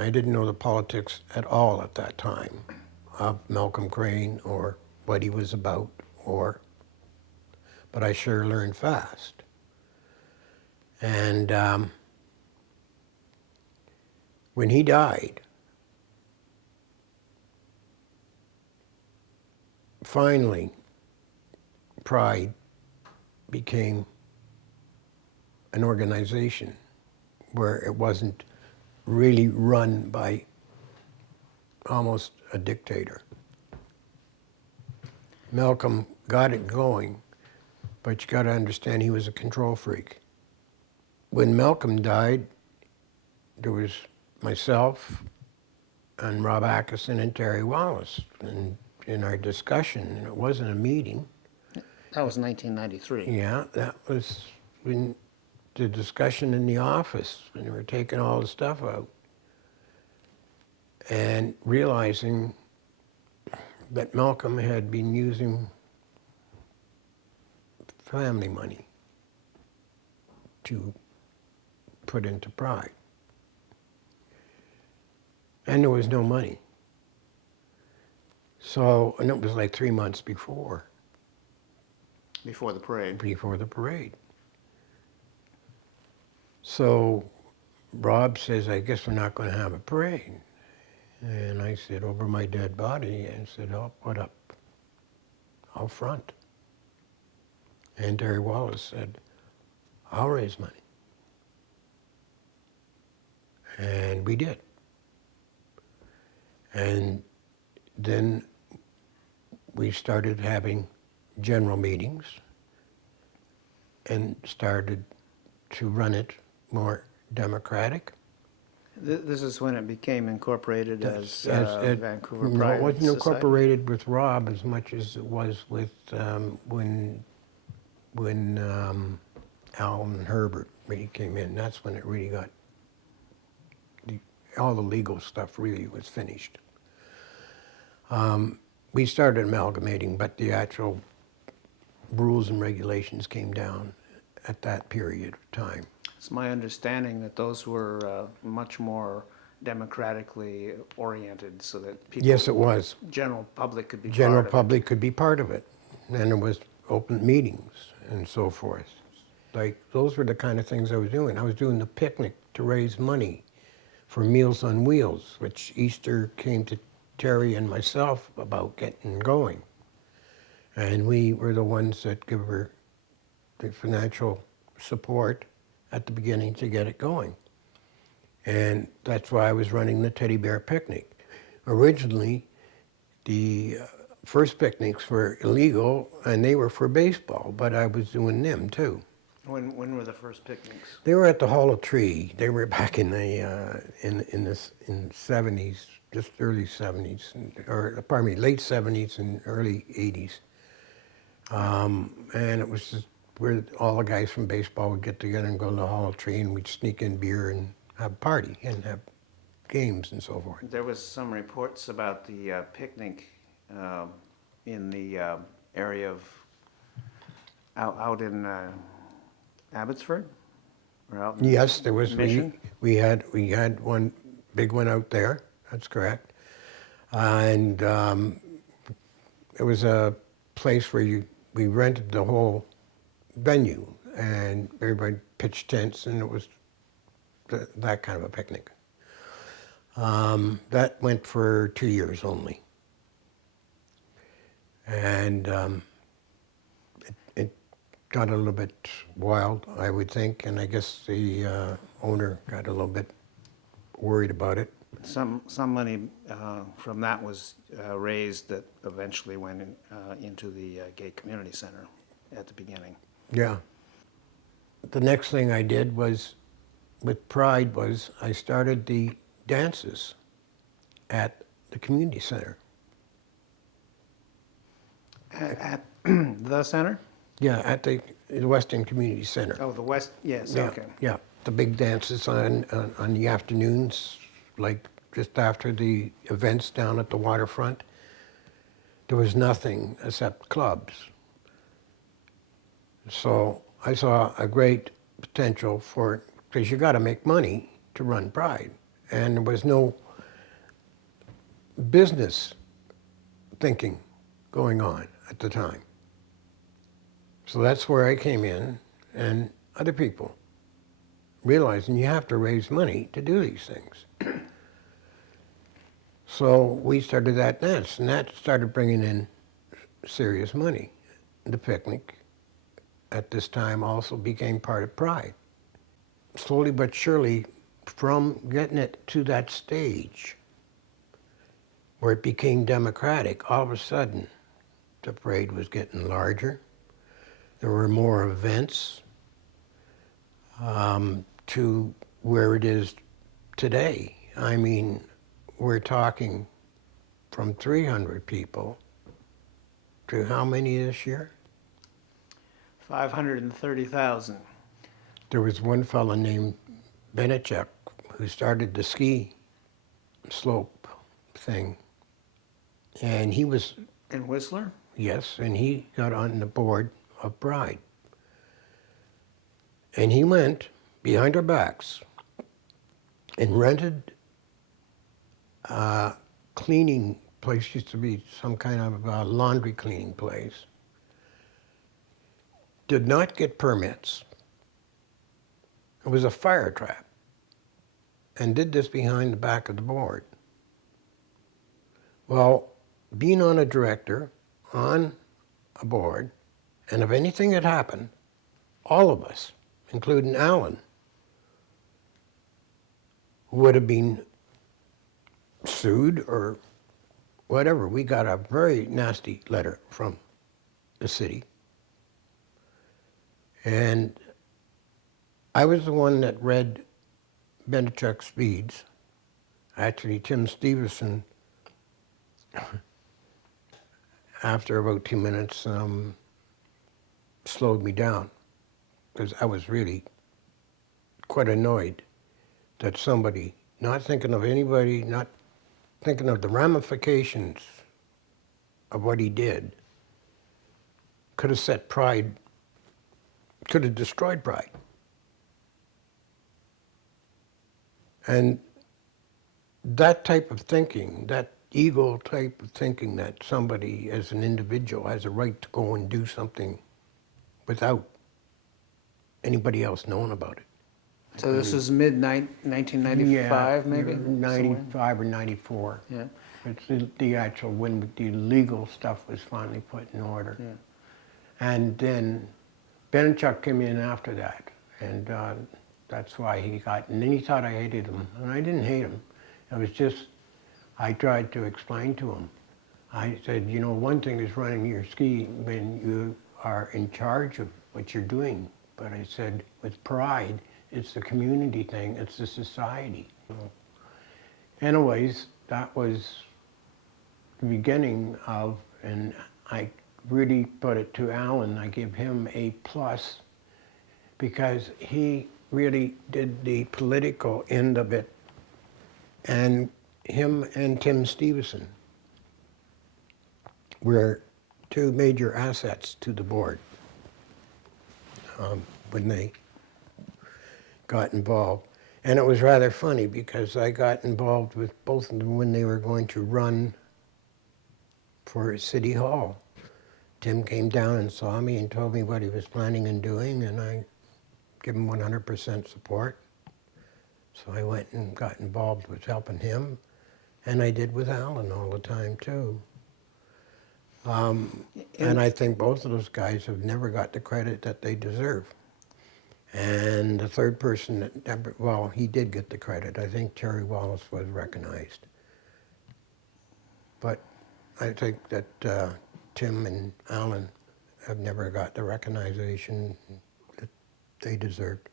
I didn't know the politics at all at that time of Malcolm Crane or what he was about, but I sure learned fast. And when he died, finally, Pride became an organization where it wasn't really run by almost a dictator. Malcolm got it going, but you got to understand he was a control freak. When Malcolm died, there was myself and Rob Atkinson and Terry Wallace. And in our discussion, and it wasn't a meeting. That was 1993. Yeah, that was when the discussion in the office, when they were taking all the stuff out and realizing that Malcolm had been using family money to put into Pride. And there was no money. So, and it was like 3 months before. Before the parade. Before the parade. So Rob says, I guess we're not going to have a parade. And I said, over my dead body, and said, I'll put up, I'll front. And Terry Wallace said, I'll raise money. And we did. And then we started having general meetings and started to run it more democratic. This is when it became incorporated as Vancouver Pride Society? No, it wasn't incorporated with Rob as much as it was with when Alan Herbert really came in. That's when it really got, all the legal stuff really was finished. We started amalgamating, but the actual rules and regulations came down at that period of time. It's my understanding that those were much more democratically oriented, so that people, yes, it was. General public could be General part of public could be part of it, and it was open meetings and so forth. Like, those were the kind of things I was doing. I was doing the picnic to raise money for Meals on Wheels, which Easter came to Terry and myself about getting going. And we were the ones that gave her the financial support at the beginning to get it going. And that's why I was running the teddy bear picnic. Originally, the first picnics were illegal and they were for baseball, but I was doing them too. When were the first picnics? They were at the Hollow Tree. They were back in the in the 70s, just early 70s, or pardon me, late 70s and early 80s. And it was just where all the guys from baseball would get together and go to the Hollow Tree, and we'd sneak in beer and have a party and have games and so forth. There was some reports about the picnic in the area of out in Abbotsford, or out in Yes, there was. Mission? We had one big one out there. That's correct. And it was a place where we rented the whole venue, and everybody pitched tents, and it was that kind of a picnic. That went for 2 years only. And it got a little bit wild, I would think, and I guess the owner got a little bit worried about it. Some money from that was raised that eventually went into the Gay Community Center at the beginning. Yeah. The next thing I did was, with Pride, was I started the dances at the community center. At the center? Yeah, at the Western Community Center. Oh, the West, yes, Yeah, okay. yeah. The big dances on the afternoons, like just after the events down at the waterfront. There was nothing except clubs. So I saw a great potential for, because you got to make money to run Pride. and there was no business thinking going on at the time. So that's where I came in, and other people realizing you have to raise money to do these things. So we started that dance, and that started bringing in serious money. The picnic at this time also became part of Pride. Slowly but surely, from getting it to that stage where it became democratic, all of a sudden the parade was getting larger. There were more events to where it is today. I mean, we're talking from 300 people to how many this year? 530,000. There was one fellow named Benichek who started the ski slope thing. And he was, In Whistler? yes, and he got on the board of Pride. And he went behind our backs and rented a cleaning place, used to be some kind of a laundry cleaning place. Did not get permits. It was a fire trap. And did this behind the back of the board. Well, being on a director, on a board, and if anything had happened, all of us, including Alan, would have been sued or whatever. We got a very nasty letter from the city. And I was the one that read Benichuk's speeds. Actually, Tim Stevenson, after about 2 minutes, slowed me down because I was really quite annoyed that somebody, not thinking of anybody, not thinking of the ramifications of what he did, could have set Pride, could have destroyed Pride. And that type of thinking, that ego type of thinking that somebody as an individual has a right to go and do something without anybody else knowing about it. So this is mid-1995, maybe? 95 or 94. Yeah. It's the actual, when the legal stuff was finally put in order. Yeah. And then Benichuk came in after that, and that's why he got, and then he thought I hated him, and I didn't hate him. It was just, I tried to explain to him. I said, you know, one thing is running your ski when you are in charge of what you're doing. But I said, with Pride, it's the community thing, it's the society. Anyways, that was the beginning of, and I really put it to Alan, I give him a plus because he really did the political end of it, and him and Tim Stevenson were two major assets to the board when they got involved. And it was rather funny because I got involved with both of them when they were going to run for City Hall. Tim came down and saw me and told me what he was planning on doing, and I gave him 100% support. So I went and got involved with helping him, and I did with Alan all the time too. And I think both of those guys have never got the credit that they deserve. And the third person that never, well, he did get the credit. I think Terry Wallace was recognized. But I think that Tim and Alan have never got the recognition that they deserved.